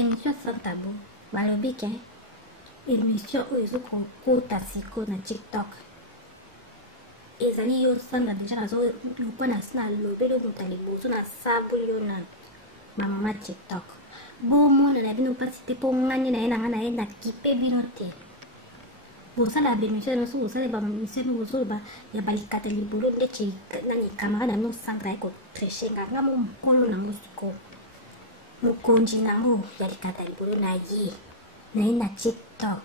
émission sans tabou balobi ke émission oyo ezokokota siko na tiktok ezali yo sanda deja nazolokwa na si nalobeli moto ya liboso na saboli yo na bamama tiktok bomona na bino mpasi te mpo ngani na ye na ngai na ye nakipe bino te bosala bémission nyonso bosala bamission bozoloba ya balikata libolo ndeti nani kamara na bino centre ayeko treshenga nga mo mokolo nango sikoyo mokonzi nango ya likata libolo na ye na tiktok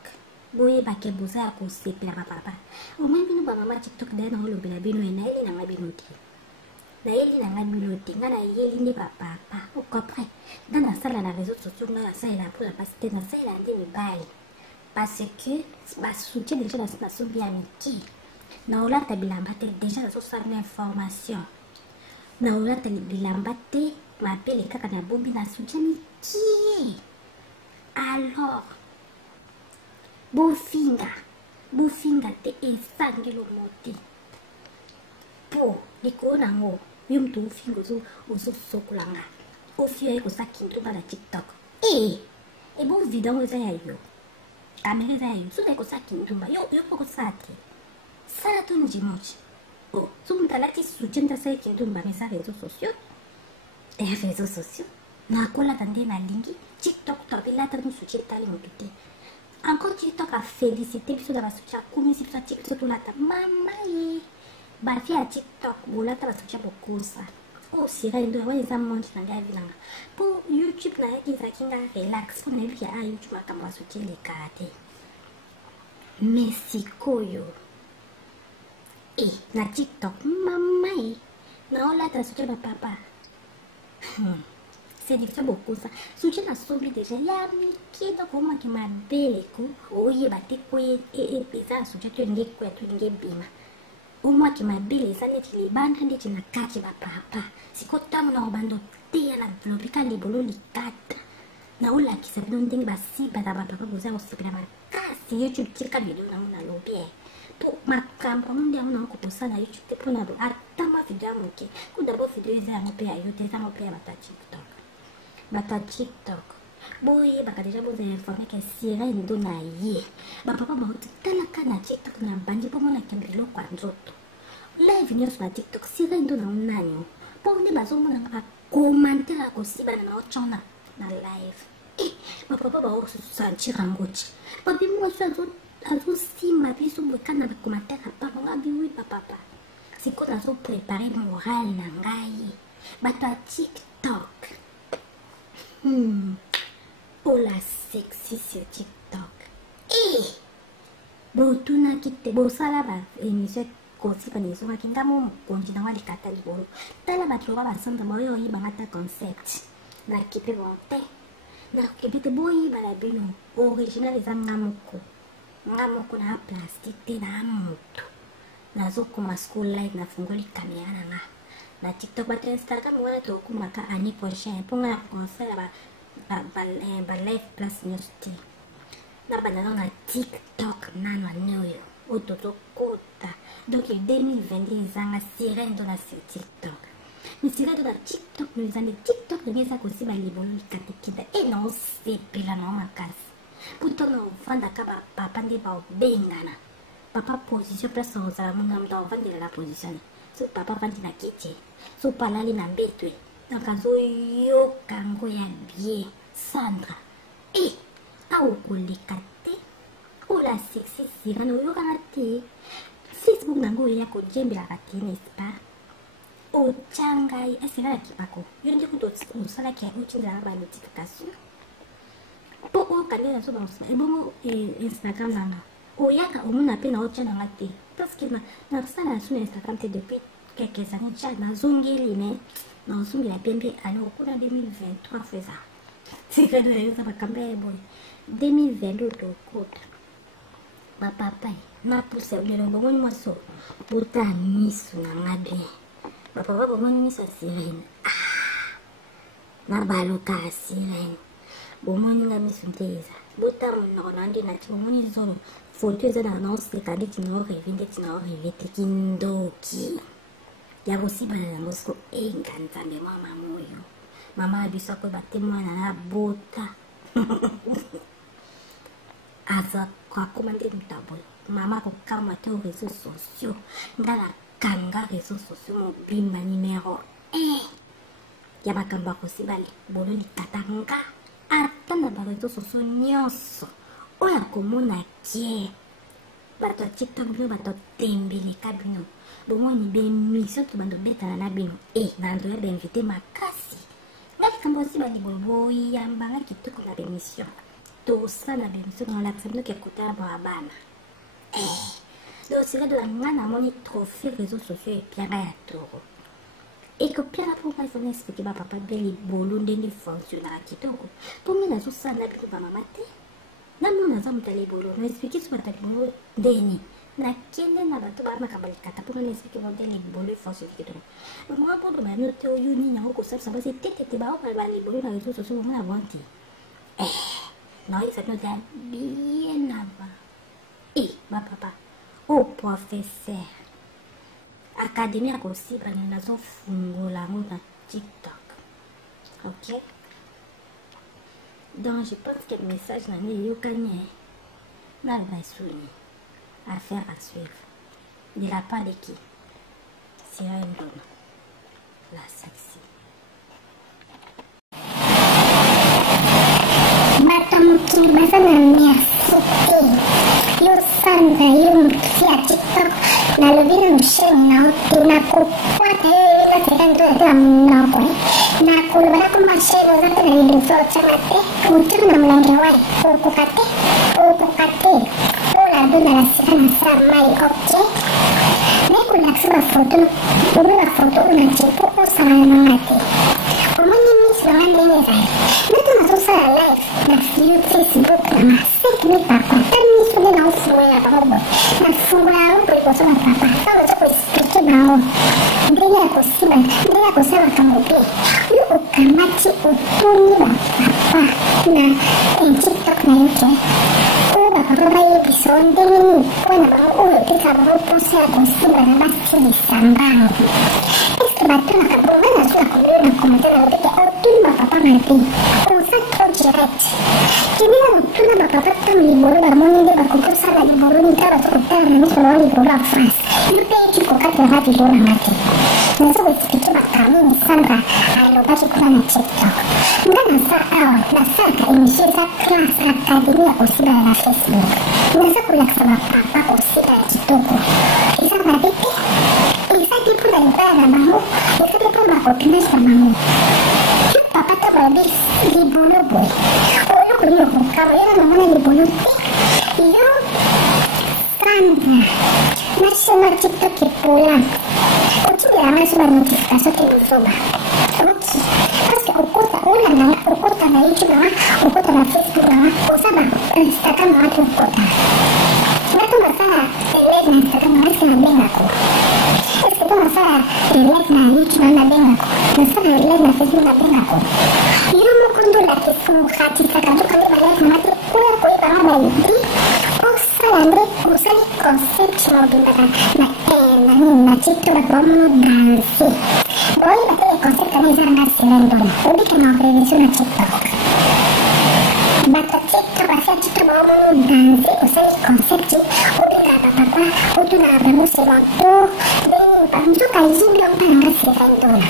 boyebake boza ya kosepela bapapa omoi bino bamama tiktok daye naolobela bino ye nayeli nanga bino te nayeli nanga bino te nga nayeli nde bapapa ocompre nga nasala na réseau sociaux nga nasalela mpo na pasi te nasalela nde mibali parce que basoutien déjà nasobi ya miki naolata bilamba te déjà nazosala information naolata bilamba te mapele kaka na bombi na soutien miki alors bofinga te esangelo mote po likolo nango yo moto ofinga ozosokolanga ofio ye kosa kintumba na tiktok ebo video eza ya yo kamera eza ya yo soki ekosa kintumba yo mpo kosala te sala to moji soki moto alati soutien tasala kintumba mesa réseaux sociaux nakolata nde nalingi tiktok to abilata no soutien tali moto te encore tiktok afélicité biso na basoutien akomisi biso atie biso tolata mama ye bafi ya tiktok bolata basoutien bokosa sirene ndo wana eza monti na ngai avinanga mpo youtube nayaki ezalaki nga relax mpo nayebi ya youtube makambo asoutien elekaka te mais sikoyo na tiktok mama ye naolata soutien bapapa sélection bokosa soutien nasombi déjà ya miki dokomaki mabeleko oyeba te ko eza soutien to elingi koya to elingi ebima omwaki mabele eza neti libanda ndeti na kati bapapa siko ntango na obanda oteya na lobika libolo likata naolakisa bino ndenge basiba na bapapa boza kosepela makasi youtube tika video nango nalobi po makambo nde yango nango kokosala youtube te mpona ata mwa video ya moke ko dabo video eza yango mpe ya yo te eza yango mpe ya bata tiktok boyebaka deja boza informe ke sirene ndo na ye bapapa bauti talaka na tiktok na bandi mpo monaka biloko ya nzoto live nyonso na tiktok sirene ndo na nani mpo nde bazomonaka bakomantere ya kosibana na otshona na live bapapa baosentir yango ti papi mwasi azosima biso boka na bakomantere ya papa nga biwi bapapa siko nazoprepare morale na ngai bato ya tiktok oh la sexy sur TikTok. Botunaki te bosala ba émission kosi pa nezongaki ngamo mokonzi nango alikata libolo tala bato loba basanda baoyo oyibanga ta concept nakipe bonte nakipe te boyibala bino original eza nga moko na plastique te na moto nazokoma school live nafungoli kamera nanga na tiktok bato instagram wana tokumaka année prochaine mponga na konsala ba live place nyonso te na bandana na tiktok nano ane oyo oyo tozokota donc 2022 ezanga sirene ndo na tiktok mais sirene ndo na tiktok no eza nde tiktok ndenge eza kosiba libolo likatekita naosepela nao makasi mpo ntango ovandaka bapapa nde baobengana papa position place ozala mona moto ovandela la position so papa vandi na kiti so palali na mbetwe donc azoyoka ngo ya bien sandra aokoleka te ola sexy sirane oyokanga te facebook nango oyo ya kojembelaka te nespa otya ngai esengala kipako yo nde kutu osalaki otindelaka banotification mpo oyokande naso baosala ebongo instagram nanga oyaka omona mpe na otya nanga te parce que nasala naso na instagram te depuis quelques années déjà nazongeli mais nazongela pembe alors kuna 2023 feza sikado nayoza makambo ya boye 2022 tokota bapapa na pousse bilelo bomoni mwaso bota miso na ngabe bapapa bomoni miso ya sirene na baloka ya sirene bomoni nga miso nte eza bota monoko na nde nati bomoni zolo foto eza na naoseka ndeti naoreve te kindoki ya kosibana yango siko enga nzambe mwa mama oyo mama ya biso akoyeba te mwana na bota aza kwakoma nde mutabola mama kokama te aux réseaux sociaux nga na kanga réseaux sociaux mobimba numéro 1 ya makambo ya kosimba libolo likatanga ata na baréseaux sociaux nyonso oyo akomona tie bato ya tiktok bino bato tembeleka bino bomoni bemission to bando betana na bino nando ya bainvité makasi nga likambo osimba libolo boyambanga kitoko na bemission tosala bemission nolakisa bino kekotala bwa bana dosira de la nga namoni trophée réseaux sociaux epianga ya toro ekopianga mpo ngai fona explike bapapa bia libolo ndenge fonctionnaka kitoko mpo ngai nazosala bino bamama te namona naza moto ya libolo naexplike so bato ya libolo ndeni nakende na bato bamakambo likata mpo ngai naexplike bao nde libolo efonctionne kitoko bamama mpo ndoma yano te oyo nini yango kosalisa basi tetete baoka balibolo na réseaux sociaux bomona bonti naoyesa bino te bien avant bapapa professeur académie ya kosiba nazofungola yango na tiktok ok donc je pense que message na nde eyokani naloba esuni affaire à suivre de la part de qui sera Ndona la sexy Matamki masana merci yo Sandra yo mkia TikTok na lobina msheni na utina kupata yo ila sekando ya mnoko na kulubana kumashelo zante na ilizo chamate muturu na mlange wai ukukate ula duna la sikana saa mai okay neku laksima foto una chipo usana ngati omani miss wande nezai netu nasosala live na Facebook na maseki mipapa tani sule na ufuwea barobo na fungola robo ikoso na papa sawa chako isipike bao ndege ya kusema kamobe yu ukamati utuni wa papa na TikTok na yoke uba papa baye bisonde nini wana bao uyo pika bao pose ya kusiba na basi lisambao eske batuna kabonga na sula kumulu na komentana lopeke utuni wa papa mabi onsa trop direct kinila mutuna bapapa tamu libolo bamoni nde bakokosala libolo nitala tokotala na miso bao libolo ya France yupe ekikokatela libolo na mate nazo koexplike bakamini Sandra alobaki kuna na TikTok nga naza awa nasalaka émission eza classe académie ya kosibala na Facebook naza kolakisa bapapa kosibala kitoko eza babe te eza te mpona libala na bango eza te mpona bakopinage na bango yo papa ta babe libolo boye oyo kolinga kokaba yo namona libolo te yo Sandra national TikTok epola otindela maso ba notification te bozoba ok parce que okota na YouTube wana okota na Facebook wana osaba Instagram wana te okota ngato masala live na Instagram wana eske nabengako eske to masala live na YouTube wana nabengako nasala live na Facebook nabengako yo moko ndola kefungatisaka tokande balive wana te kuna koyebanga bayebi osala nde osali concept mobimba na TikTok bakomono danse boyeba te concept wana eza nanga selendona obike na prévision na TikTok bato TikTok basia TikTok bakomono danse osali concept obika bapapa otuna bango selantour beni nzoka ezimbi ompa nanga selendona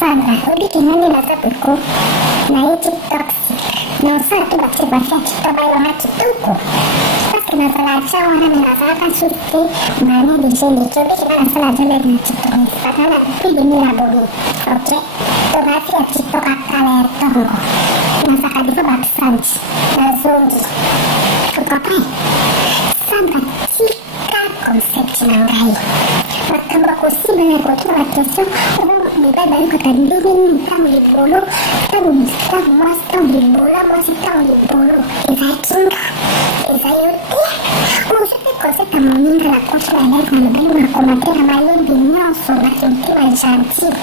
Sandra obike nande naza peko na ye TikTok naosala to batie basia TikTok bayebanga kitoko parce que nasala tia wana me nazalaka susu te bane dejeleki obiki nga nasala jolede na TikTok bakala plus de 1000 abonné ok tobasi ya TikTok akala ya ntongo nasaka defo basanti nazongi okompre Sandra tika concept na ngai makambo akosiba na kotoka bakestion mibali bayokaka ndenge nini ntango libolo ntango mwasi ntango libolo mwasi ntango libolo ezakinga eza yo te ozope concept ya moninga na koto ya live na lobelo na komantere na mayembi nyonso na motema gentil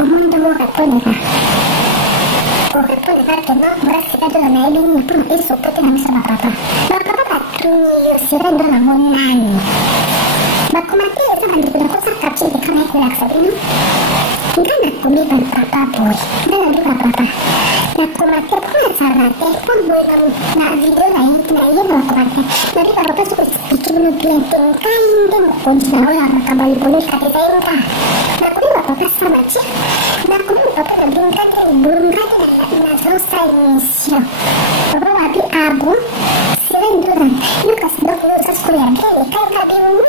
omondo orepondeka ke non mwasi kadona nayebi nini mpona esopote na miso bapapa batuni yo sire ndo nango nani Bakomateo sama ndikuna kosa kapchini kama ikulak sabino ngana kumiba papa boy ngana duka papa na komateo kuna sarate pun boy kamu na video na iya bakomateo na duka papa suku ikibuno pienting kainde mkonji na oya makabali bolu katita inka na kumiba papa sama chia na kumiba papa na bingkate na sausa inisio papa wapi abu sirenduran yukas doko yusas kuya kele kaya kabiwi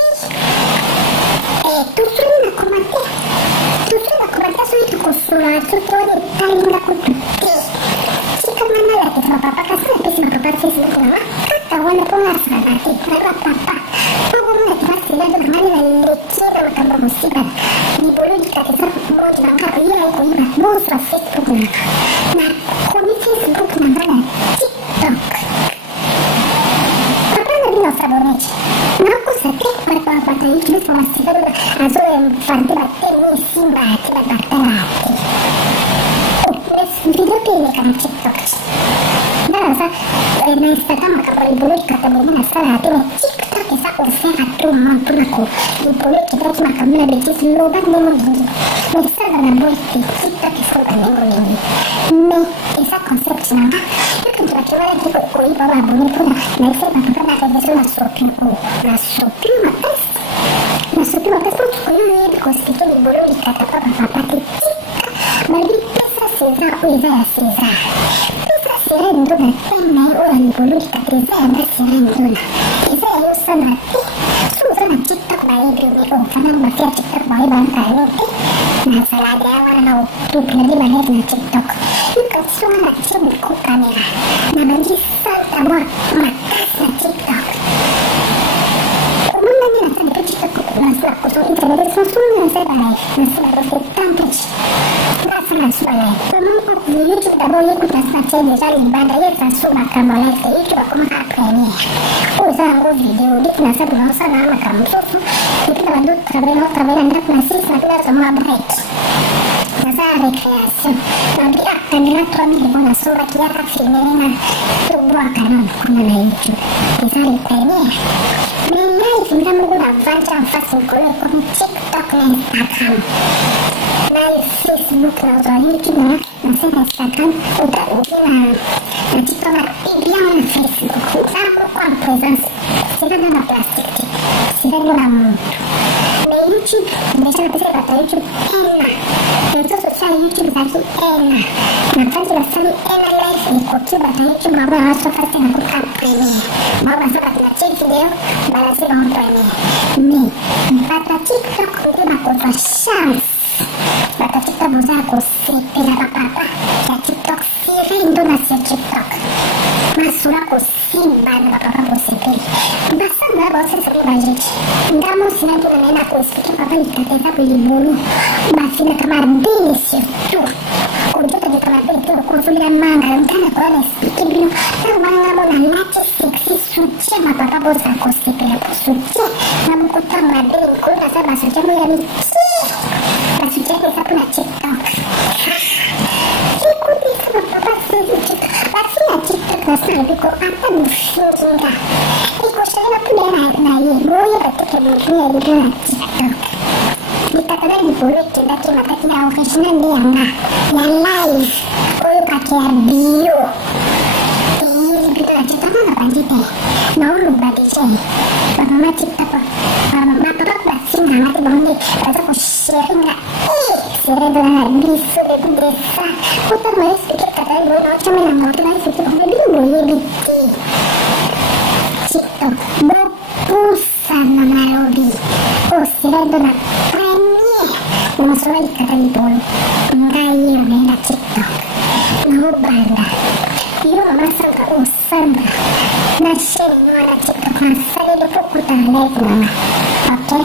tujuan aku mati suatu kusulah tujuan paling aku tuti jika mana lagi sama papa kasih lebih sama papa sih semua kata walaupun nggak nanti kenapa papa aku mulai masih lagi kembali lagi sama kamu musibah di bulu jika kita mau jangka iya aku ibarat mau Facebook nah kami Facebook namanya TikTok papa lagi nggak sabarnya nah aku sakit pada itu masih ada azo yang fanti batte ni simba tiba batte lati video pilih kan TikTok nah rasa na Instagram makapal ibulit kata mo na sa lahat TikTok isa ose atu mampu ako ibulit kita cuma kami na betis lobat mo hindi isa na boy TikTok isa ko hindi me isa konsep sinanga yung kaya lagi ko iba babuni ko na isa pa na kasi na shopping ko na shopping matas Maksudnya waktu itu kuliah di hospital di bulu dikata papa titik bagi pesa seza uiza ya seza pesa sirendo na tena orang di bulu dikata seza ya sirendo na seza ya usa mati susa na TikTok bayi biru karena mafia TikTok bayi bangkai na salah ada orang na tutup lagi banyak na TikTok yuka suara cemku kamera na bagi santa buat makas na TikTok aku tuh internet sesuatu saya baik masih harus ditampil nggak sangat baik memang aku dulu kita boleh kita saja bisa ibadah ya sesuatu maka boleh itu aku makan ini usah aku video di nasa dulu sana maka musuh itu bantu travel anda masih sadar semua baik nasa rekreasi nanti akan dilakukan di mana surat ya sini nah tunggu akan kuna na YouTube bisa ini Mengenai kita menggunakan transaksi kuliah TikTok dan Instagram. Nah, Facebook atau YouTube masih Instagram udah nah TikTok yang Facebook sampai kuat presence sudah ada plastik sudah ada nah YouTube bisa kata YouTube enak itu sosial YouTube satu enak nah kan jelas sekali enak live ikuti bahasa YouTube mau bahas pasti aku kampanye mau bahas apa video balas nonton nih kata TikTok itu bakal chance kata TikTok bisa aku sipil apa-apa ya TikTok sih Indonesia TikTok masuk aku simpan apa-apa aku sipil basta nggak bosan sekali budget nggak mau sih nanti nenek aku sipil apa dikata aku liburu masih nak kemarin delicious tuh untuk tadi kemarin itu aku sudah mangga kan aku ada sipil bilang kalau mangga mau nalaci seksi suci apa-apa bosan aku sipil aku suci namun aku termadi aku rasa basuhnya mulai basuhnya bisa punya TikTok ikuti sama apa sih pasti ya TikTok rasa lebih kok apa musuh juga ikut saya aku dia naik boleh betul kemudian ya di dalam TikTok dikatakan di bulut kita cuma kita occasional dia nggak yang live kalau pakai bio gitu aja kamu ngapain sih teh mau lupa deh bagaimana TikTok bapak pasti nggak ngerti banget deh rasa aku share nggak share dengan bisu dari desa aku terus pikir katanya gue mau cuma nambah tuh lagi itu udah dulu boleh bikin TikTok bopusan nama Robi share dengan premier mau selalu kata di bolu enggak iya udah TikTok mau banda iyo masa nggak usah nasi mana TikTok masa itu pukutan live mama oke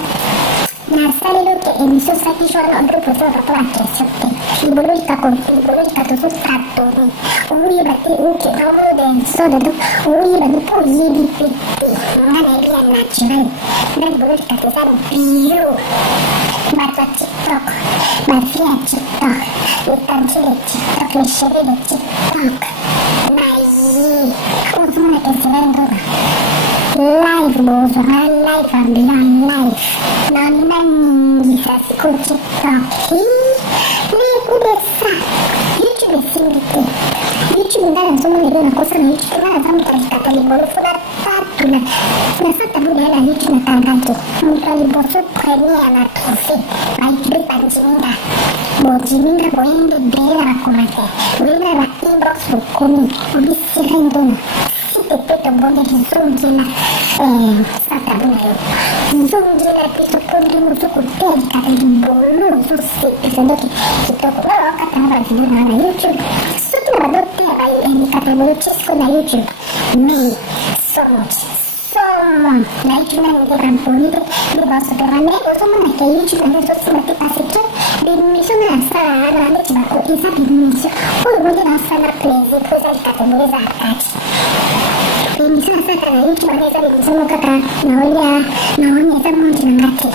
nasa itu ke emisi saki soal untuk foto atau lagi seperti ibu kita tuh satu nih ui berarti uke kamu dan soda tuh ui berarti puji di piti nggak ada yang natural dan ibu kita tuh satu biru baca TikTok mafia TikTok ikan cili TikTok leseri di TikTok nah untuk mereka selain tuh live bozora live ambulant live naona nyingi za siku TikTok nikude sa YouTube singite YouTube ndani nsomo ndio nakosa na YouTube na zamu talikata libolo funa tatu na sasa bude la YouTube na tangato mtu aliboso premier na trofe aibe panjiminga bojiminga boende bela rakomate wina ra inbox ukumi ubisirendo peto bonde kizungila satabunayo kizungila piso kondi musuku tedi kata libolo susi isendoki kitoko wala wakata haba video na YouTube suki na badote abayi kata libolo chisco na YouTube me so much na YouTube na ngira bonite liba superane osomo na ke YouTube na sosi mati pasito bimiso na sa na ande chibako isa bimiso ulu bonde na sa na plezi koza kata libolo za akati bisa sasa na YouTube anaweza kusomo kaka naonya za monti na ngati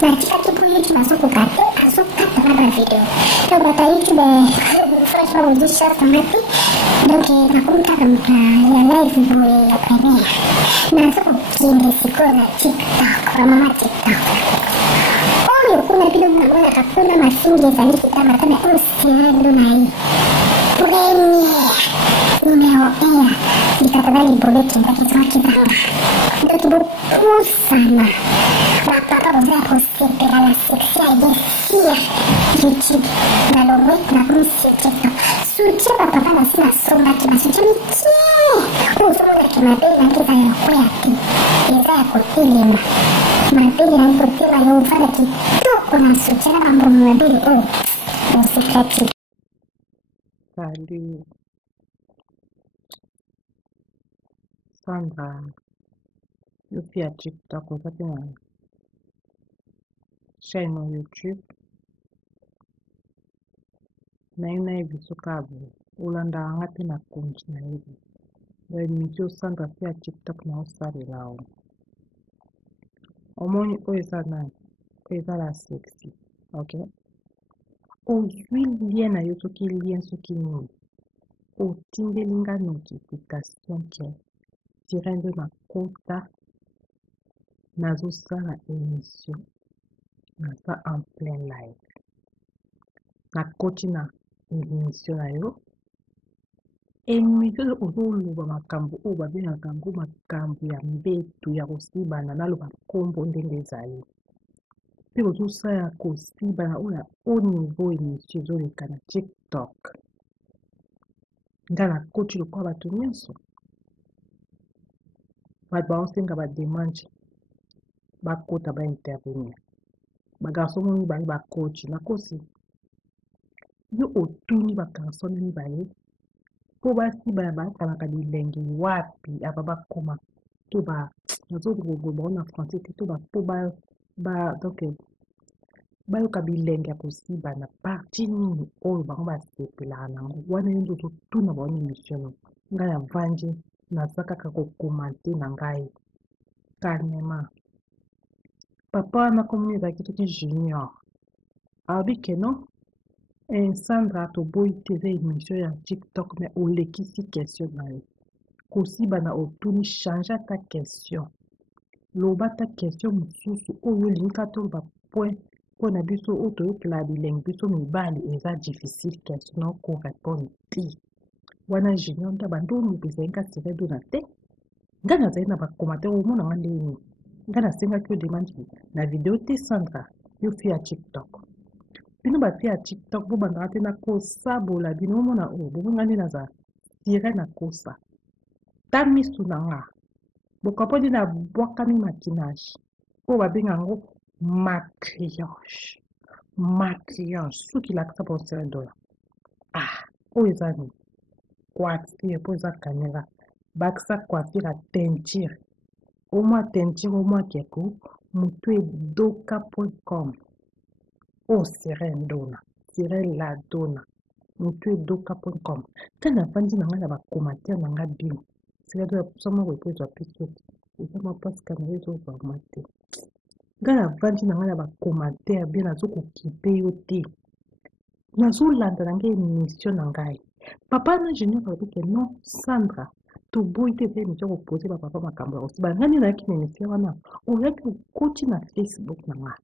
na chika kipu YouTube masoko kate asoka tabara video to bata YouTube fresh wa ujisha ngati donc nakumta kama ya live boy ya premier na soko kinde siko na TikTok kwa mama TikTok oyo kuna video mnaona kakuna masingi za liki kama kama usiando na hii premier numero 1 di Catavali Boletti da Kismakizanga dopo bukusana bapapa bozakose pela la sexia yesia YouTube na lomwe na kumsieketo suche bapapa nasina somba kimasuche mikie usomo na kimabeli na kiza ya kweyati eza ya kotelema mabeli na kotela yofada kitoko na suche na mambo mabeli usikati. Salut Sandra, eu fui a TikTok wakati na chaîne no YouTube na ina hivi sukabu ulanda ngati na kunchi na hivi we mitio Sandra fui a TikTok na usari lao omoni oeza la sexy, ok? Ozwi lien na yo soki lien soki nini otindelinga notification ke tirende na kota nazosala émission naza en plein live nakoti na émission na yo émission ozoloba makambo oyo babengaka yango makambo ya mbetu ya kosibana naloba nkombo ndenge ezali mpe ozosala kosibana oyo na haut niveau émission ezoleka na TikTok nga nakoti lokola bato nyonso bato baosenga bademande bakota baintervenir bagarso mo mibale bakoti nakosi yo otuni bagarso na mibale mpo basibana bakanaka bilenge wapi aba bakoma to nazoloba na français te to mpo donc bayoka bilenge ya kosibana parti nini oyo bango basepelaka nango wana yo nzo totuna baona émission ngai avandi naza kaka kokomante na ngai calmement papa wana komoni ezalaki toki junior alobi keno Sandra toboyi te eza émission ya TikTok me olekisi question na yo kosibana otuni change ata question loba ta question mosusu oyo olingi kata oloba point mpo na biso oyo toyokela bilenge biso mibali eza difficile question na okorépondre te wana junior nda bandoni bezali kasi redo na te nga nazali na bakomatere omona nga ndeni nga nasengaki yo demande na video te Sandra yo fi ya TikTok bino bafi ya TikTok bobandaka te na kosabola bino omona oyo bobonga nde naza tire na kosa ta misu na nga bokapodi na bwakami makinage oyo babenga yango maquillage soki lakisa ponsere dola oyo eza ni coiffure mpo eza kamera bakisa coiffure ya teinture omwa teinture omwa keko motu edoka.com o sere ndona sere la dona motu edoka.com kana nafandi na ngai na bakomatere na ngai bino sere dola somo koepo ezwa pisoki eza mapasi kamera ezozwama te ngai navandi na ngai na bakomatere bien nazokokipe yo te nazolanda na ngai émission na ngai papa na junior alobike non Sandra to boy te pe mi choko poser ba papa makambo aussi ba ngani na ki émission wana o ya ki coach na Facebook na nga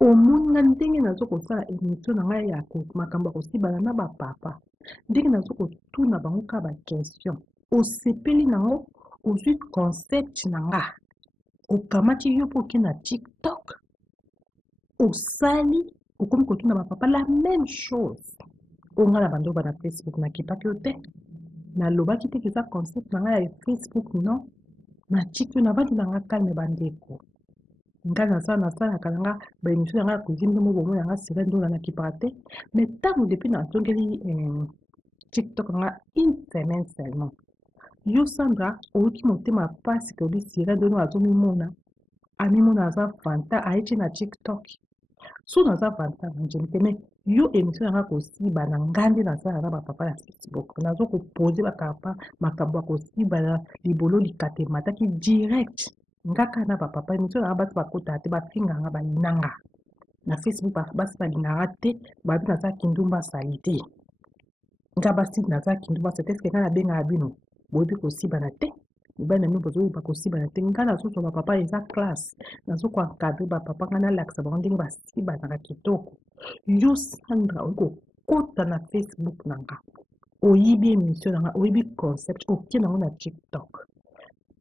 o muna ndenge nazo kosala émission na nga ya ko makambo aussi ba na ba papa ndenge nazo ko tuna bango ka ba question o sepeli nango o zui concept na nga o kamati yo po ki na TikTok o sali o komi ko tuna ba papa la même chose o nga na bando ba na Facebook na kipaki yo te na lobaki te keza concept na nga ya Facebook non na TikTok na bandi na nga kalme bandeko nga na sala kalanga ba émission na nga cuisine mo bomo na nga sira ndo na kipate mais tango depuis na tongeli TikTok nga une semaine seulement yo Sandra oki motema pasi ko bi sira ndo na zomi mona ami mona za fanta aichi na TikTok so na za fanta njeme yo émission na ko siba na ngandi na sala na ba papa na Facebook na zo ko poser ba kapa makambo ko siba na libolo likate mataki direct ngaka na ba papa émission na ba kota te ba finga nga ba nanga na Facebook ba ba lingara te ba bi na za kindumba salite nga ba sit na za kindumba c'est ce que na benga abino bobi ko siba na te bana mi bozo ba ko siba na te ngana so ba papa eza classe na zo kwa kadre ba papa ngana laksa ba ndenge ba siba na kitoko yo Sandra uko kota na Facebook nanga oyibi émission nanga oyibi concept okie nango na TikTok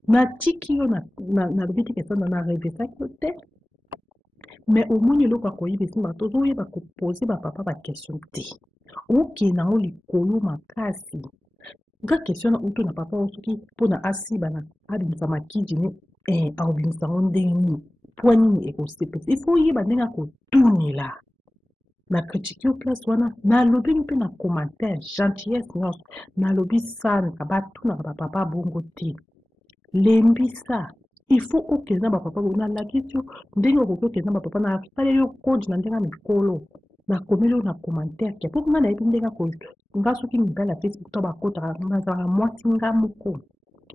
na tiki yo na lobiti ke sana na rêve ça te mais au moins lo kwa koyibi simba to zo yeba ko poser ba papa ba question te okie nango likolo makasi nga question na uto na papa osoki pona asiba na abimisa makiji ni abimisa ndenge poigne et ko sepesi il faut yeba ndenge ko tunila na critique yo place wana na lobi mpe na commentaire gentillesse nyonso na lobi sana abatu na papa bongo te lembi ça il faut okeza ba papa na la question ndenge okokeza ba papa na sale yo code na ndenge mikolo na komelo na commentaire ke pour ngana yebi ndenge ko nga soki mibala Facebook to ba kota na za mwati nga moko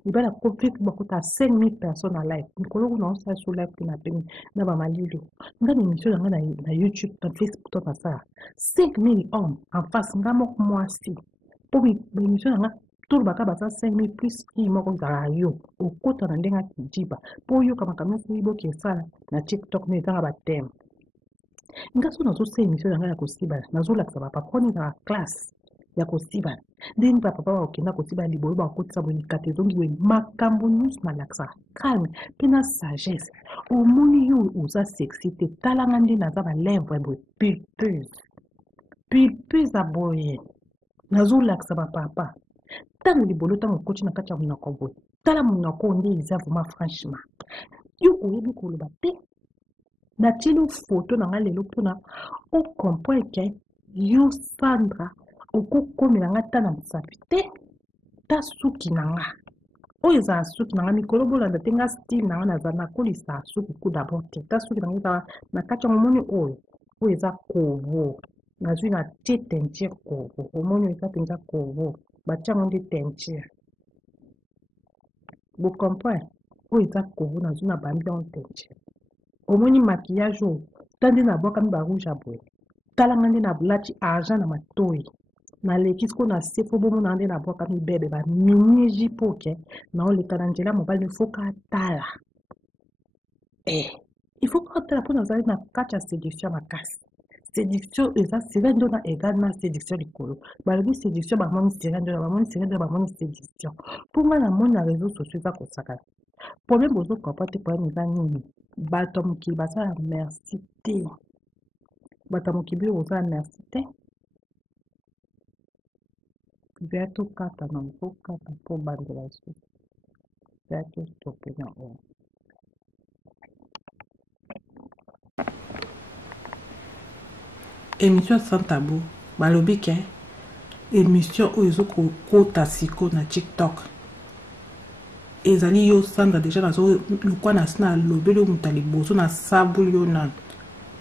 mibala ko Facebook ba kota 5000 personnes en live mikolo ko na sa sur live na peni na ba malilo nga ni émission na YouTube na Facebook to ça 5000 hommes en face nga moko mwasi pour bi émission nga tout baka ba 5000 plus ki moko za yo o kota na ndenga kijiba pour yo kama kama ko ibo ke sala na TikTok ne za ba tem nga so na zo se émission nga ya ko siba na zo laksa ba papa ni na classe ya kosiba ndeni papa wa okenda kosiba liboyo ba kotisa bonikate zongi we makambo nyusu na laksa calme pena sagesse omoni yo uza sexy te talanga ndi na za ba lèvres bo pulpeuse aboye na zo laksa ba papa tango libolo tango koti na kati ya munoko boye tala munoko ndi eza vraiment franchement yo oyebi koloba te na tilo photo na nga lelo pona o comprendre que yo Sandra okokomela nga ta na mosapi te ta suki na nga oyo eza suki na nga mikolo bolanda te nga style na nga naza nakolisa suki ku d'abord te ta suki na nga eza na kati ya momoni oyo eza kovo nazwi na tie teinture kovo omoni eza mpenza kovo batia yango nde teinture bocomprendre oyo eza kovo nazwi na bambi yango teinture omoni maquillage oyo ta nde nabwakami barouge aboye talanga nde nalati argent na matoyi na leki siko na sefo bomo na nde na bwaka mibebe ba mini jipoke na oleka na nzela mobali il faut ka tala il faut ka tala pona zali na kati ya séduction makasi séduction eza sera ndo na égal na séduction likolo balobi séduction bamoni sera ndo bamoni sera ndo bamoni séduction pour nga na moni na réseaux sociaux eza kosaka problème bozo comprendre te problème eza nini bato mokili basala merci te bato mokili ozala merci te Viato kata na mfuka po bandela su. Viato stope na o. Émission sans tabou. Balobi ke émission oyo ko kota siko na TikTok. Ezali yo Sandra déjà na zo lukwa na sna lobelo mutali bozo na sabu yo na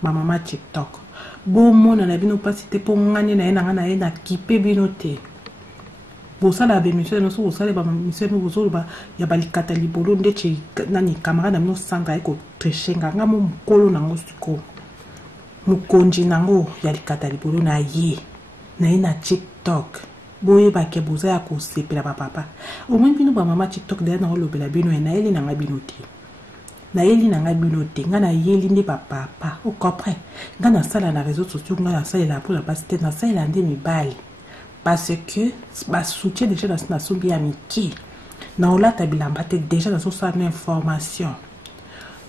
mama TikTok. Bo mona na bino pasite po ngani na ye na kipe bino te. Bosala ba émission no so bosala ba émission no bozo ba ya balikata libolo ndeche nani camarade na no Sandra eko treshenga ngamo mukolo nango siko. Mukonji nango ya likata libolo na ye na TikTok boye ba ke boza ya ko sepela ba papa au moins bino ba mama TikTok de na olobela bino na eli na ngabino te na eli na ngabino te nga na yeli ndi ba papa o comprend nga na sala na réseaux sociaux nga na sala pour la passer na sala ndi mibali parce que ba soutien déjà na sombi amitié na olata bilamba te déjà na so sa information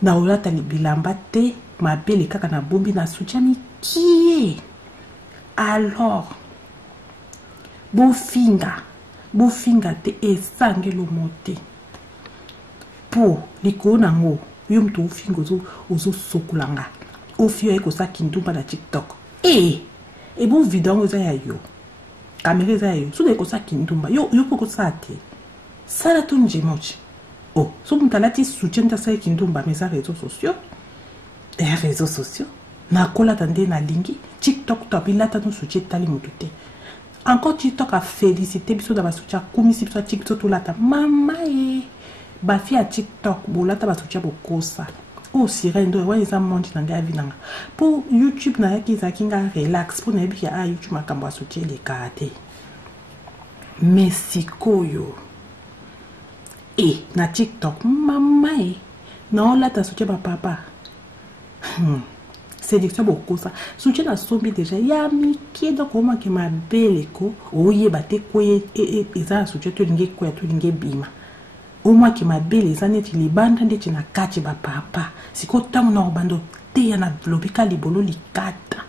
na olata bilamba te mabele kaka na bombi na soutien miki alors bofinga te esangelo mote po liko nango yo mtu ufinga ozo sokulanga ofio eko sa kindumba na TikTok e bon video za ya yo kamera za yo so de ko sa kindumba yo poko sa te sala to njemochi oh so mtalati soutien ta sa kindumba mes réseaux sociaux na kola tande na lingi TikTok to bilata no soutien tali mutute encore TikTok a félicité biso da basutia komisi biso TikTok to lata mama ba fi a TikTok bolata basutia bokosa o sirendo wa isa mondi na ngai vinanga pour YouTube na yaki za kinga relax pour na bi ya YouTube makambo asutia le kate Mexico na TikTok mama na lata sutia ba papa sélection beaucoup ça soutien na sombi déjà ya miki donc comment que ma belle ko oye bate ko eza soutien to linge ko ya to linge bima au moins que ma belle eza neti libanda ndeti na kati ba papa siko tango na obando te ya na lobika libolo likata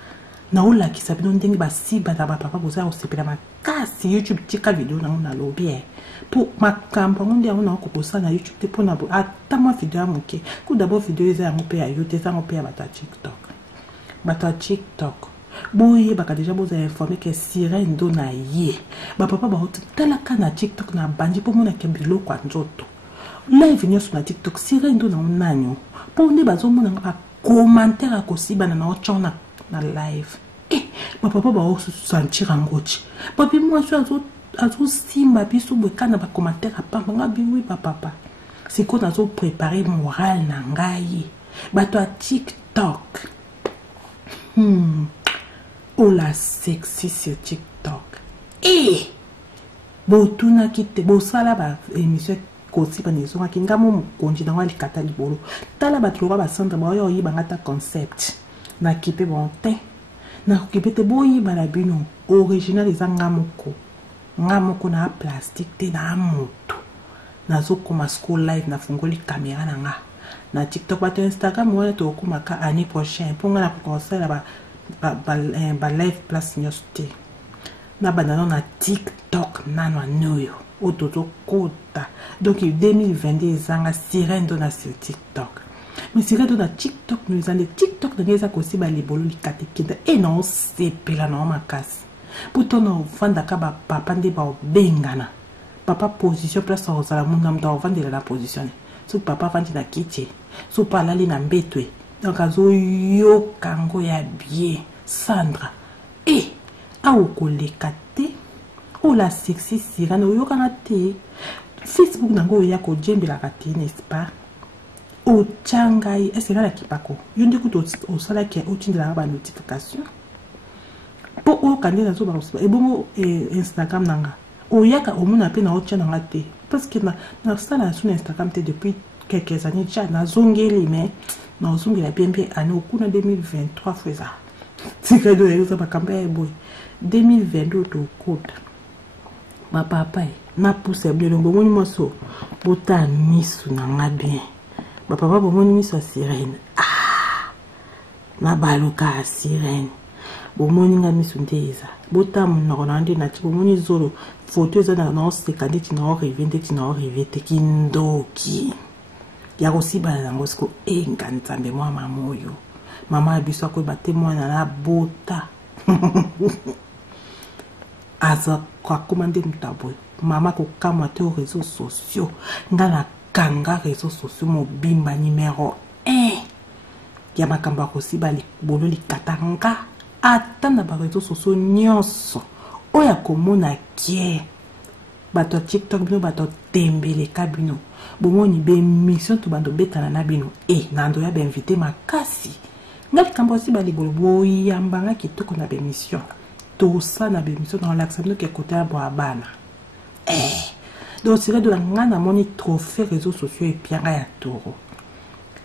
na ola ki sabino ndenge ba siba na ba papa boza osepela makasi YouTube tika video na lobby pour makambo ngondi yango na kokosa na YouTube te pona ata mo video moke ku d'abord video eza yango pe ya YouTube eza yango pe ya bata TikTok boye baka déjà boza informer que sirène do na ye ba papa ba hotela kana TikTok na bandi po mona kembilo kwa nzoto live nyoso na TikTok sirène do na unanyo po nde bazo mona ba commentaire ko siba na ochona na live ba papa ba o sentir ngochi papi moi azo simba biso bwekana ba commentaire pamba ngabi oui ba papa c'est qu'on a préparé moral na ngai bato a TikTok oh la sexy sur TikTok botuna kite bosala ba émission kosi ba nezo ka kinga mo konji na wali kata libolo tala ba tloba ba sandra ba yo yibanga ta concept na kipe bonte na kipe te boyi ba la bino original ezanga moko na plastique te na moto na zo koma school live na fungoli caméra na nga na TikTok ba Instagram wala to koma ka année prochaine pour nga na conseil ba live place nyoste na banana na TikTok nano anoyo ototo kota donc 2022 ezanga sirène na sur TikTok mais sirène na TikTok nous ezanga TikTok na ngeza kosi ba libolo likatekenda non sepela na makasi pourtant no vanda ka ba papa nde ba bengana papa position place ozala munga mta ovandela la position so papa vandi na kiti so pala li na mbetwe donc azo yo kango ya bien Sandra au koleka te o la sexy sirane o yokanga te Facebook nango ya ko jembela ka te n'est-ce pas o changai est-ce la kipako yonde kuto o sala ki o tindela ba notification po o kandela zo ba bongo Instagram nanga o yaka o mona pe na o tchana nga te parce que na sala sur Instagram te depuis quelques années déjà na zongeli mais na zongeli bien année au cours de 2023 fois ça c'est que de ça ba campagne boy 2022 to kota ma papa na pousse bien bo moni moso bota misu na nga bien ba papa bo moni misu sirène na baluka sirène bo moni nga misu ndeza bota mona na ndi na bo moni zolo photo za na sekande ti na rêver te kindoki ya kosiba na ngosko nganzambe mwa mamoyo mama abiso ko bate mwana na bota aza kwa komande mtabwe mama ko kama te aux réseaux sociaux ngana kanga réseaux sociaux mobimba numéro 1 ya makamba kosiba li bolo li katanga atana ba réseaux sociaux nyonso oya komona kie bato TikTok bino bato tembele kabino bomoni be mission to bando betana na bino nando ya be invité makasi ngali kambo si bali bolo boyambanga kitoko na be mission tout ça na bémission dans l'accent que côté à Boabana. Donc c'est de la ngana moni trophée réseaux sociaux et pianga ya toro.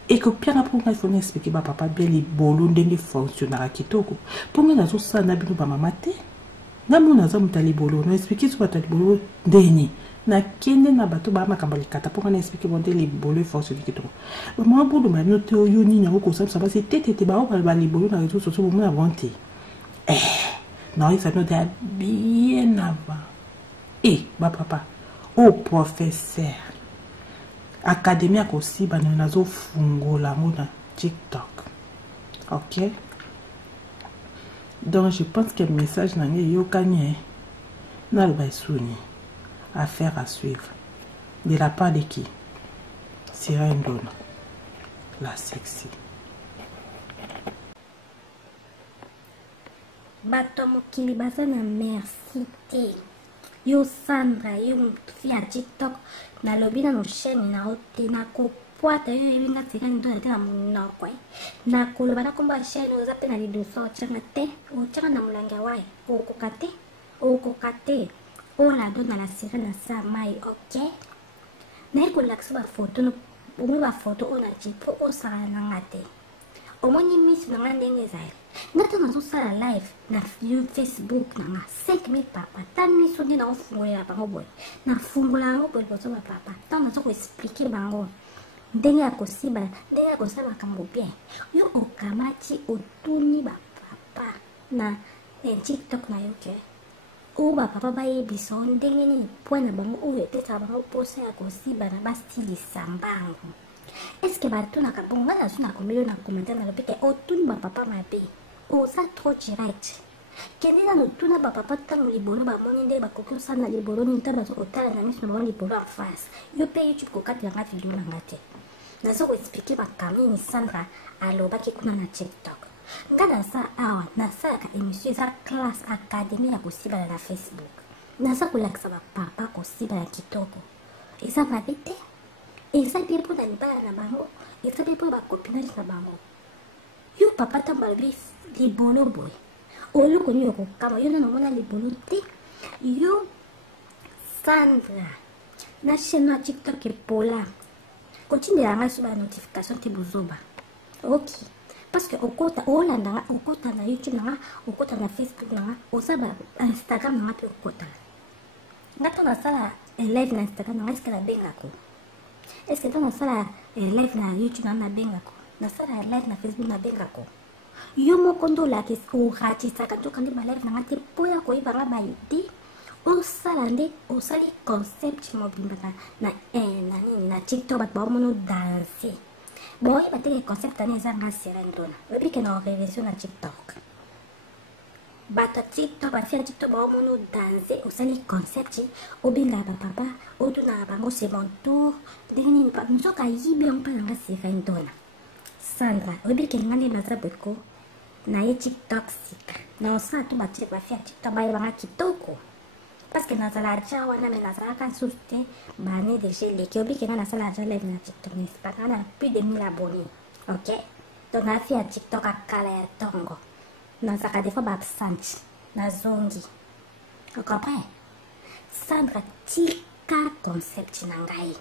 Et que pianga pour moi il faut expliquer ba papa bien les bolons ndenge fonctionnera kitoko. Pour moi nazo ça na bino ba mamate. Na mona za mutali bolons, no expliquer sur batali bolons ndeni. Na kende na bato ba makambali kata pour moi expliquer bon les bolons fonctionnera kitoko. Moi pour de ma note yo ni na ko ça va c'est tete ba ba les bolons na réseaux sociaux pour moi inventer. Non, il fait noter bien avant. Et ba papa au professeur académie aussi banazo fungola mona TikTok. OK, donc je pense que le message n'a yo kanye na le baisuni affaire à suivre de la part de qui? Sirène Dona la sexy. Bato mokili baza na merci te. Yo Sandra, yo fia TikTok, na lobi na no chaîne na ote na ko poata yo yebinga Sirène Dona te na monoko. Na koloba na komba chaîne oza pe na lidoso changa te, o changa na mulanga wai, o kokate, o kokate. O la dona la Sirène na sa mai, OK? Na ko lakso ba photo no, o ba photo o na jipo o sala na ngate. O moni miss na ndenge zai. Nata na sala live na Facebook na 5000 papa tami sonde na ofungolela bango boy na fungola bango boy bozo ba papa tana zo ko expliquer bango ndenge ya kosiba ndenge ya kosala makambo bien yo okamati otuni ba papa na TikTok na yo ke o ba papa ba yebiso ndenge ni pona bango o eteta bango posa ya kosiba na ba style sambango. Est-ce que bato na kabonga na suna komelo na commentaire na lopeke otuni ba papa mabe o ça trop direct. Kende na tuna ba papa tango libolo ba moni nde ba kokyo sana libolo ni taba so otala na miso na libolo en face. Yo pe YouTube ko kati na video na ngate. Na zo ko expliquer ba Camille Sandra aloba ki kuna na TikTok. Ngana sa awa na sa ka émission za classe académie ya kosiba na Facebook. Na sa ko laksa ba papa kosiba na kitoko. Eza ba bete. Eza bien pour na libala na bango. Eza bien pour ba copinage na bango. Yo papa tamba libolo boy. Olo koni yoko kama yo na mona libolo te. Yo Sandra na chaîne na TikTok e pola. Continue à recevoir la notification te bozoba. OK. Parce que okota olanda okota na YouTube na okota na Facebook na osaba Instagram na pe okota. Ngata na sala live na Instagram na est-ce que la benga ko? Est-ce que dans sala live na YouTube na benga ko? Na sala live na Facebook na benga ko? Yo mokondo la ke o hati saka to kandi ba live na ngate poya ko ibanga ba idi. O sala nde o sali concept mobimba na TikTok bat ba mono danser. Boy ba te concept ani zanga Sirène Dona. Webi ke na révélation na TikTok. Bata TikTok ba fia TikTok ba mono danser o sali concept o binga ba papa o tuna ba ngo c'est mon tour. Deni pa msoka yibi on pa nga Sirène Dona. Sandra webi ke ngani na zabeko na ye TikTok sika. Na osa tu ba fia TikTok ba yanga kitoko. Parce que dans la jawa na mena zaka souste bane de gel qui obi que na sala ja live na TikTok n'est pas na plus de 1000 abonnés. OK? Donc na fi TikTok akala ya tongo. Na zaka des fois ba absent na zongi. Vous comprenez? Sandra tika concept na ngai.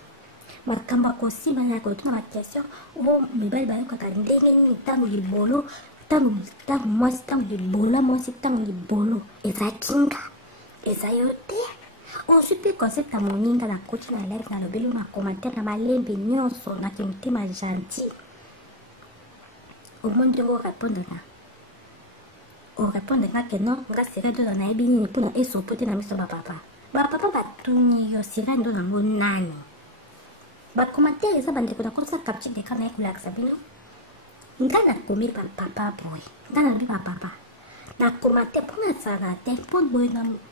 Makamba ko si bana ko tuna question o mibali ba ko ka ndenge ni tamu libolo tamu moi tamu libolo moi tamu libolo ezakinga. Eza yote osupe concept ya moninga na koti na live na lobelo na commentaire na malembe nyonso na kimtema gentil omonde ngo répondre na que non nga Sirène Dona na yebi nini mpona esopote na miso ba papa batuni yo Sirène Dona ngo nani ba commentaire eza bandeko na kosa capture de camera kulakisa bino nga na komi ba papa boy nga na bi ba papa na commentaire pour na sala te pour boy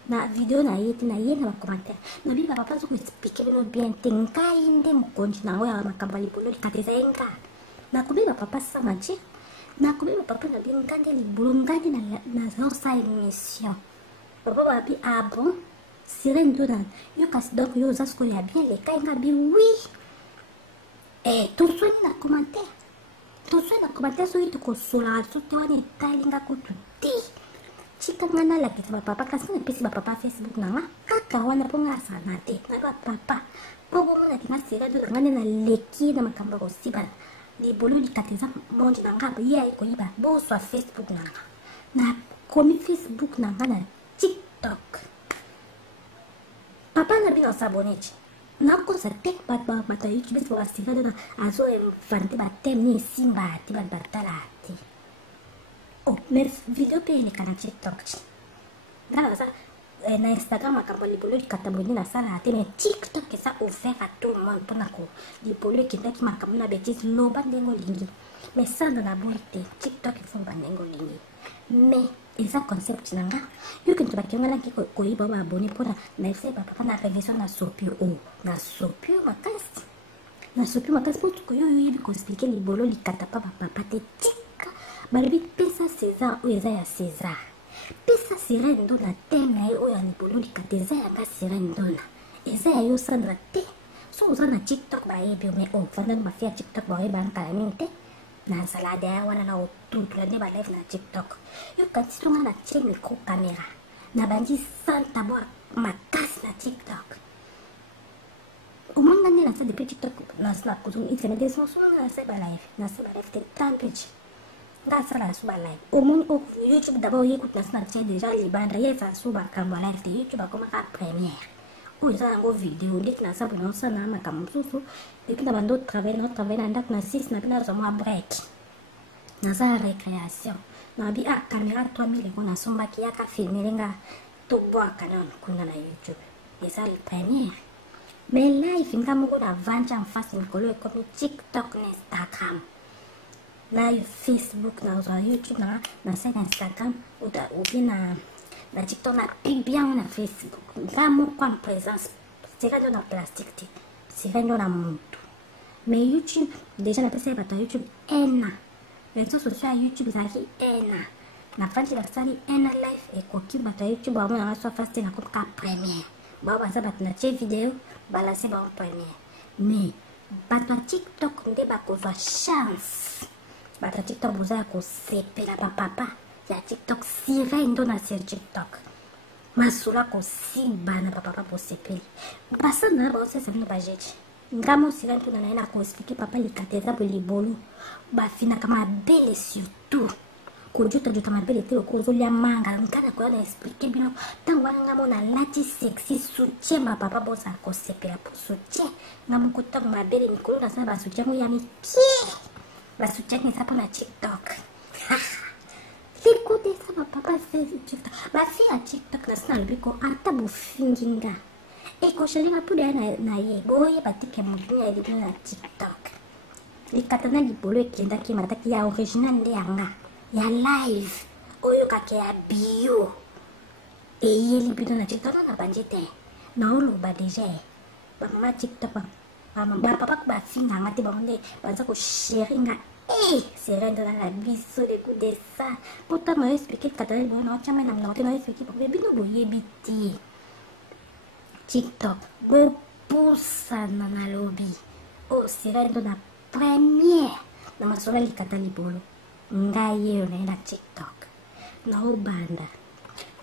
na video na yeti na yena ba commentaire na bi papa zo ko expliquer bino bien tenka inde mukonji na wa makamba libolo likateza enka na kubi ba papa sa maji na kubi ba papa na bi ngande libolo ngande na zo sa émission papa ba bi bon Sirène Dona yo kas donc yo za sko ya bien le kainga bi oui tout ça na commentaire so ito ko sola so te wani talinga ko tuti chika nga nalakisa bapapa kasi napesi bapapa Facebook nanga kaka wana mpo nga asala te na bapapa mpo bomonaki nga sera do nga nde naleki na makambo ya kosiba libolo likata eza mondi na nga ye ayekoyiba boswa Facebook nanga nakomi Facebook nanga na TikTok papa na bino osabone ti nakosa te bato ya YouTube esi basira do na azoevante bateme ni esimba te bato batala te mais video mpe eleka na TikTok ti ngana baza na Instagram makambo libolo likata boye nasala te mais TikTok eza ouvert à tout le monde mpona ko libolo ekendaki makambo na bétise loba ndenge olingi mais sanda na boyi te TikTok efomba ndenge olingi mais eza concept na nga yoki nto bakionganaki koyiba baabone mpona naese bapapa na révision na sopio makasi mpo tukoyo oyebi koexplike libolo likata pa bapapa te tika balobi pesa César oyo eza ya César pesa Sirène Ndona teme na ye oyo ya libolo likata eza yanga Sirène Ndona eza ya yo Sandra te so oza na TikTok bayebi me vandani bafi ya TikTok baoyeba nkala mingi te nazala daya wana na otutula nde balive na TikTok yo kati tonga na tie micro caméra na bandi santa bo makasi na TikTok omanga nde nasa depuis TikTok nasala kuzungu internet songa nase balive te tampage ngasala nasu balive omoni YouTube d'abord yekuti nasi na tie déjà libanda yesa su bakambo live te YouTube akomaka première oyo eza nango video ndeti nasabu naosala na makambo mosusu epuis na bando travail na ndako na 6 na mpe nazwa mwa break naza ya récréation nabi caméra 3000 eko nasombaki yaka filmele nga tobwaka nano kuna na YouTube eza le première mais live nga moko na vanja mfasi mikolo ekomi TikTok na Instagram na Facebook nazwa YouTube na site Instagram obi na TikTok na pic bien na Facebook nga moko en présence sera ndo na plastique te sera ndo na mutu mais YouTube déjà napesa bato ya YouTube ena réseau social ya YouTube ezalaki ena na fandi basali ena live ekoki bato ya YouTube bamona nga so fasi te na kopaka première bao baza bato na tie video balanse bao première mais bato ya TikTok nde bakozwa chance bato ya TikTok boza ya kosepela bapapa ya TikTok Sirène Ndona sur TikTok masula kosimba na bapapa bosepeli basana na baosesa bino bajeti ngamo Sirène Ndona na ye na koexplike papa likata eza bo libolo bafinaka mabele surtout kojuta mabele te loko ozolia manga nkana koya na explike bino ntango wana ngamo nalati sexy soutien bapapa bozala kosepela po soutien nga moko ntango mabele mikolo nasala basoutien ngo ya mikie basoutien eza mpo na TikTok likote eza bapapa TikTok bafi ya TikTok nasina lobi ko ata bofingi nga ekoshange nga puda na ye boyeba tike molini ya libino na TikTok likata na libolo ekendaki mataki ya original nde yanga ya live oyo kake ya bio eyeli bino na TikTok na banje te na oloba deja bamama TikTok bapapa ko bafinga nga te bango nde baza kosheri nga Sirène Ndona na biso le coup de ça pourtant na expliquer katana boyo na chama na mlamote na expliquer pour bino boyebi ti TikTok bo poussa na lobi Sirène Ndona première na masola likata libolo ngai yo na TikTok na obanda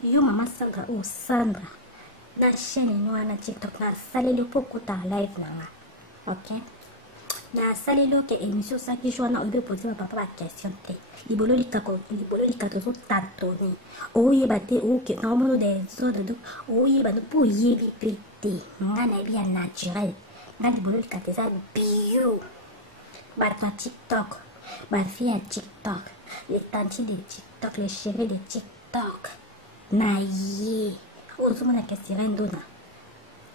yo mama Sandra na chaîne no na TikTok na saleli pokota live nanga ok na salelo ke émission ça qui joue na obe poser papa ba question te libolo likata so tatoni oyeba te oke na mono des autres donc oyeba no po yebi pete ngana bien naturel na libolo likata za bio ba TikTok ba fille TikTok les tantes de TikTok les chéris de TikTok na ye ozomona ke Sirène Ndona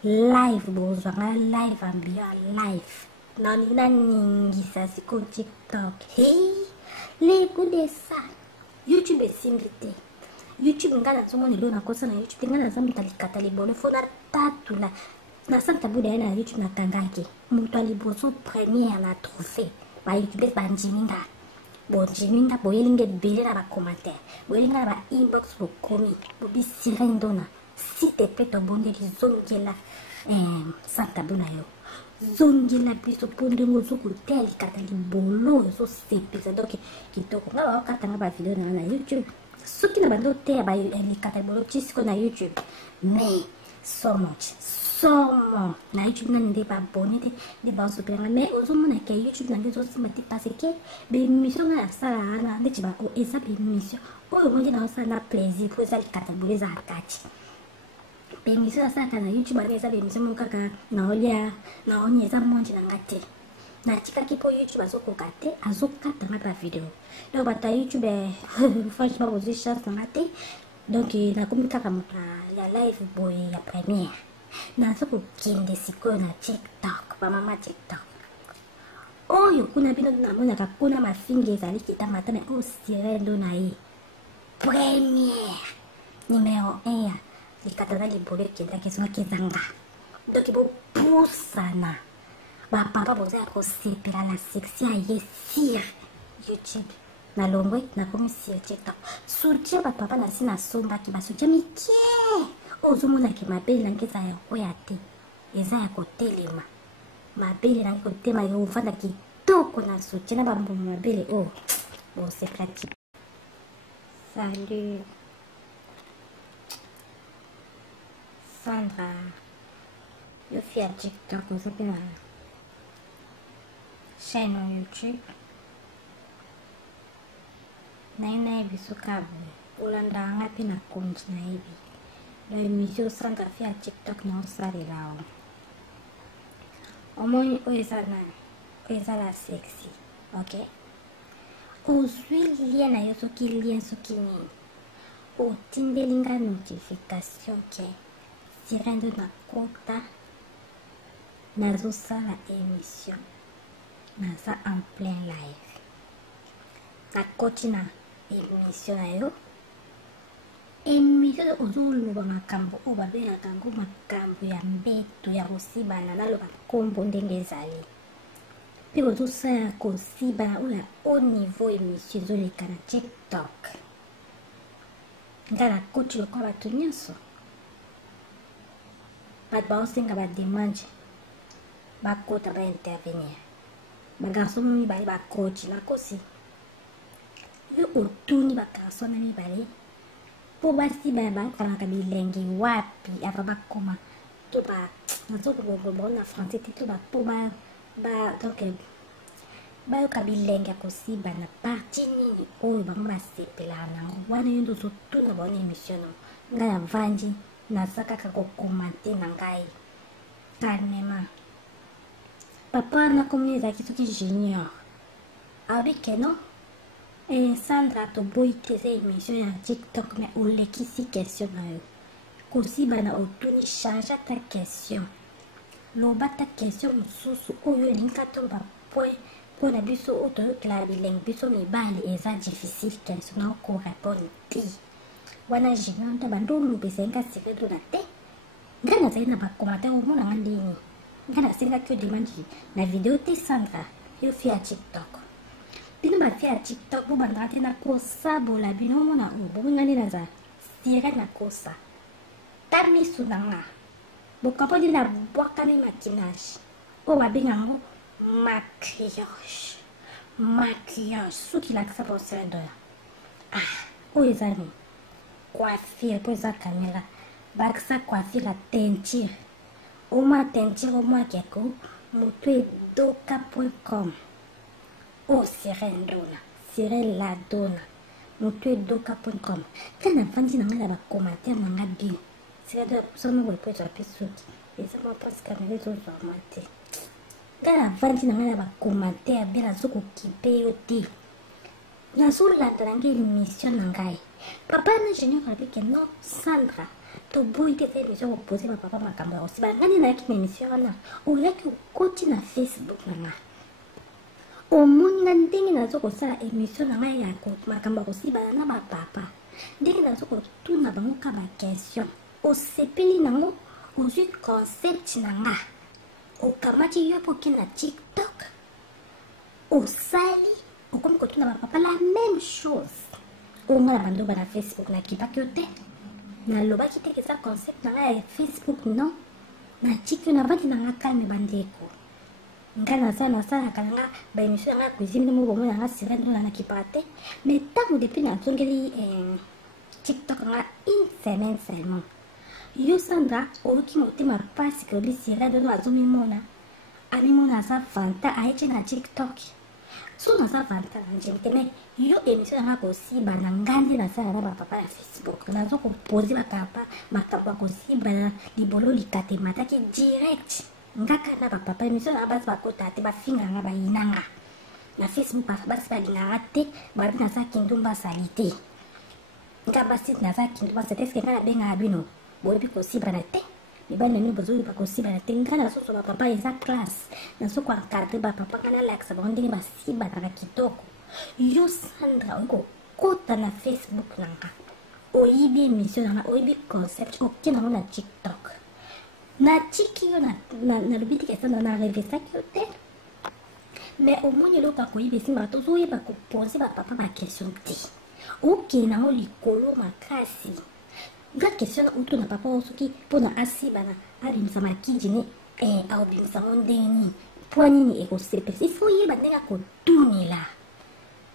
live bozwanga live ambia live na ningisa siko TikTok le coup de ça YouTube esimbi te YouTube nga nazomona lelo nakosa na YouTube nga nazamita likata libolo fo na tatula na santa buda na YouTube nakangaki moto aliboso première na trophée ba YouTube banjiminga bonjiminga boyelinga bele na ba commentaire boyelinga ba inbox bokomi bobi Sirène Ndona s'il te plaît tobondeli zongela santa buna yo zongela biso ponde ngozo kotelikata libolo ezosepesa donc kitoko nga bakatanga bavideo na YouTube soki na bando te ya balikata bolo tisiko na YouTube mais somo na YouTube nani nde babone te nde bazopelanga mais ozomona ke YouTube nange ezosimba te parce ke bemission nga nasala wana ndeti eza bemission oyo bongi naosala na plaisir po eza likata bolo eza akati bemission nasalaka na YouTube wana eza bemission moko kaka naolia naoni eza monji nanga te natikaki po YouTube azokoka te azokatanga ba video donc bato ya YouTube franchement bozwi chance nanga te donc nakomi kaka moto ya live boye ya première naza kokende sikoyo na TikTok bamama TikTok oyo kuna bino namonaka kuna mafinga ezali kitama me oyo sirendo na ye première numéro 1 ya likata na libolo ekendaki ezongaki ezanga donc bopusana bapapa bozala kosepela na seksi ya ye sur YouTube na longwe nakomi sur TikTok soutien bato papa nasi nasombaki basoutien mike ozomonaki mabele nange eza ya koya te eza ya kotelema mabele nange kotelema ovanda kitoko na soutien na bamboma mabele oyo bosepelaki. Salut Sandra yo fi ya TikTok oza mpe na chaîne na YouTube nayebi soka boye olandanga mpe na compte nayebi la émission Sandra fi ya TikTok na osalela o omoni oyo eza la sexy ok ozwi lien na yo soki lien soki nini otindelinga notification ke sirendo nakota nazosala émission naza en plein live nakoti na émission na yo émission ozoloba makambo oyo babengaka yango makambo ya mbeto ya kosibana naloba nkombo ndenge ezali mpe bozosala kosibana oyo ya haut niveau émission ezoleka na TikTok nga nakoti lokola bato nyonso bato baosenga bademande bakota baintervenir bagarso mibale bakoti nakosi yo otuni bagarso na mibale po basibana bakalaka bilenge wapi ava bakoma to nazokobombo na français te to po donc bayoka bilenge ya kosibana parti nini oyo bango basepelaka nango wana yo nde ozotuna baona émission no ngai avandi naza kaka kokomante na ngai calmement papa nakomoni ezalaki soki junior abike no Sandra toboyi te eza émission ya TikTok me olekisi question na yo kosibana otuni change ta question loba ta question mosusu oyo elingi toloba point mpo na biso oyo toyokela bilenge biso mibali eza difficile question na okorépondre te wana junior nto bando oluba ezalinga siredo na te ngai nazali na bacommentaire omonanga ndeni ngai nasengaki yo demande na video te Sandra yo fi ya TikTok bino bafi ya TikTok bobandaka te na kosabola bino omona oyo bobengani naza sire na kosa ta misu na nga bokamponi na bwakani maquillage oyo babenga yango maquillage soki lakisa posedoya oyo eza ni coiffure po eza caméra bakisa coiffure ya teinture omwa teinture omwaki yako moto edoka.com o Cyril Ladona moto edoka.com kana nafandi na ngai na bacommentaire nanga bien sirado sono boye po ezwa mpe soki eza mwa mpasi kamera ezozwa mwa te ngai nafandi na ngai na bacommentaire bien nazokokipe yo te nazolanda na ngai émission na ngai papa na junior alobike no Sandra toboyi te eza émission kopose bapapa makambo ya kosibana ngani nayaki na émission wana oyaki okoti na Facebook na ngai omoni nga ndenge nazokosala émission na ngai ya makambo ya kosibana na bapapa ndenge nazokotuna bango ka baquestion osepeli nango ozwi concept na nga okamati yo poke na TikTok osali okomi kotuna bapapa la même chose onga na bandoba na Facebook nakipaki yo te nalobaki te eza concept na ngai ya Facebook non natiki yo nabandi na nga kalme bandeko nga nasalaka nanga baémission yanga cuisine nde moko bomona nanga sirene ndo nakipaka te mais ntango depuis nazongeli TikTok nga une semaine seulement. Yo Sandra oki motema pasi ke bisira do azomimona. Animona sa fanta aiche na TikTok. So na sa fanta na njenteme yo emission nga kosiba na ngandi na sa na papa ya Facebook. Na zo ko poser bakapa makaba kosiba na libolo likate mataki direct. Ngaka na papa emission na basi bakota te bafinga nga bayinanga. Na Facebook basi balinganga te babi na sa kindumba salite. Nga basi na sa kindumba salite eske nga na benga bino boyebi kosiba na te mibali na nini bozoyebi bakosiba na te nga na soso bapapa eza classe na soko encadre bapapa nga nalakisa bango ndenge basibanaka kitoko. Yo Sandra oyi kokota na Facebook na nga oyibi émission na nga oyibi concept oke nango na TikTok natiki yo nalobi tike Sandra narevesaki yo te mais omoni eloko akoyiba esimbaka tozoyeba kopose bapapa baquestion te okende nango likolo makasi nga question na utu na papa osoki mpona asibana abimisa makiji ni aobimisa ngo ndenge nini mpo nini ekosepelisa ifo yeba ndenge akotunela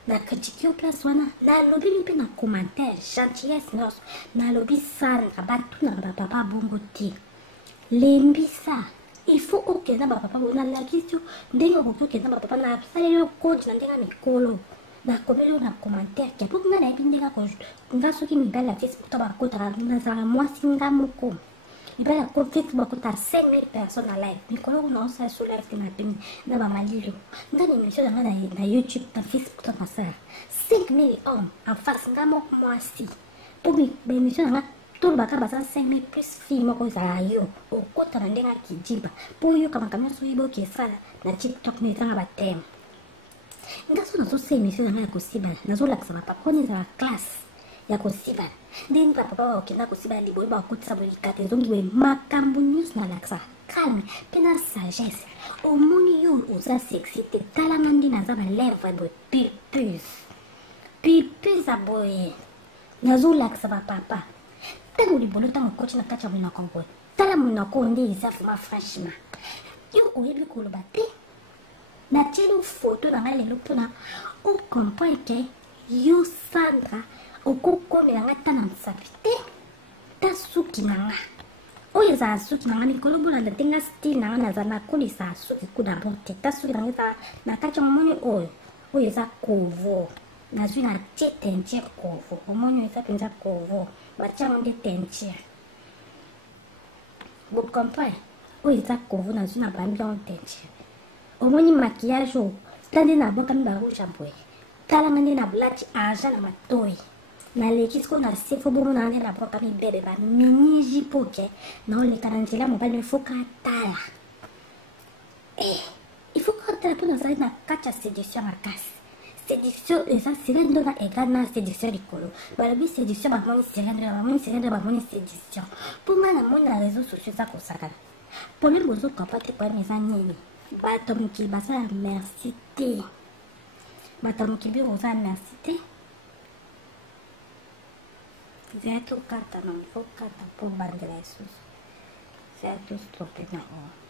nakatiki yo place wana nalobi mpe na commentaire gentillesse nyonso nalobi Sandra batunaka bapapa bongo te lembisa ifo okenda bapapa bo nalakisi yo ndenge okoki okenda bapapa nasaleli yo kodi na ndenge mikolo nakomeli yo na commentaire kia mpo nga nayebi ndenge nga soki mibali ya Facebook to bakotaka nazala mwasi nga moko mibali ya Facebook bakota 5000 personnes na live mikolo oyo naosala so live te na pemi na bamalilo nga na émission na nga na YouTube na Facebook to nasala 5000 hommes en face nga moko mwasi mpo baémission na nga tolobaka baza 5000 plus fille moko ezala yo okota na ndenge akijiba mpo oyokamaka nyonso oyebi okesala na TikTok na ezanga bateme nga so nazosala émission na nga ya kosibana nazolakisa bapapa oni ezala classe ya kosibana ndeni bapapa bakokenda kosibana liboye bakotisa bolikata ezongi boye makambo nyonso nalakisa calme mpe na sagesse omoni yo oza sexy te talanga ndi naza balèvre boye pulpuse boye nazolakisa bapapa ntango libolo ntango okoti na kati ya monoko boye tala monoko nde eza vraimen franchement yo oyebi koloba te natieli foto na nga lelo mpona ocomprendre ke yo Sandra okokomela nga ta na mosapi te ta suki na nga oyo ezala suki na nga mikolo bolanda te nga style na nga naza nakolisa suki ku dabord te ta suki na nga ezala na kati ya momoni oyo eza kovo nazwi na tie teinture kovo omoni oyo eza mpenza kovo batiango nde teinture bocompre oyo eza kovo nazwi na bambi yango teinture omoni maquillage oyo tande nabwakami barouge ya boye talanga nde na bulati argent na matoyi naleki siko na sefo bomona nde nabwakami bebe baminiji poke naoleka na nzela mobali ifoka atala ifoka atala mpo nazali na kati ya séduction makasi séduction eza sirendo na egale na séduction likolo balobi séduction bamoni sirendo bamoni séduction mpo nga namoni na réseau sociaux eza kosakana problème ozokopa te kwani eza nini bato mokili basala merci te bato mokili oza merci te zaya tokata na fokata mpo bandela lisusu zaya tostope na o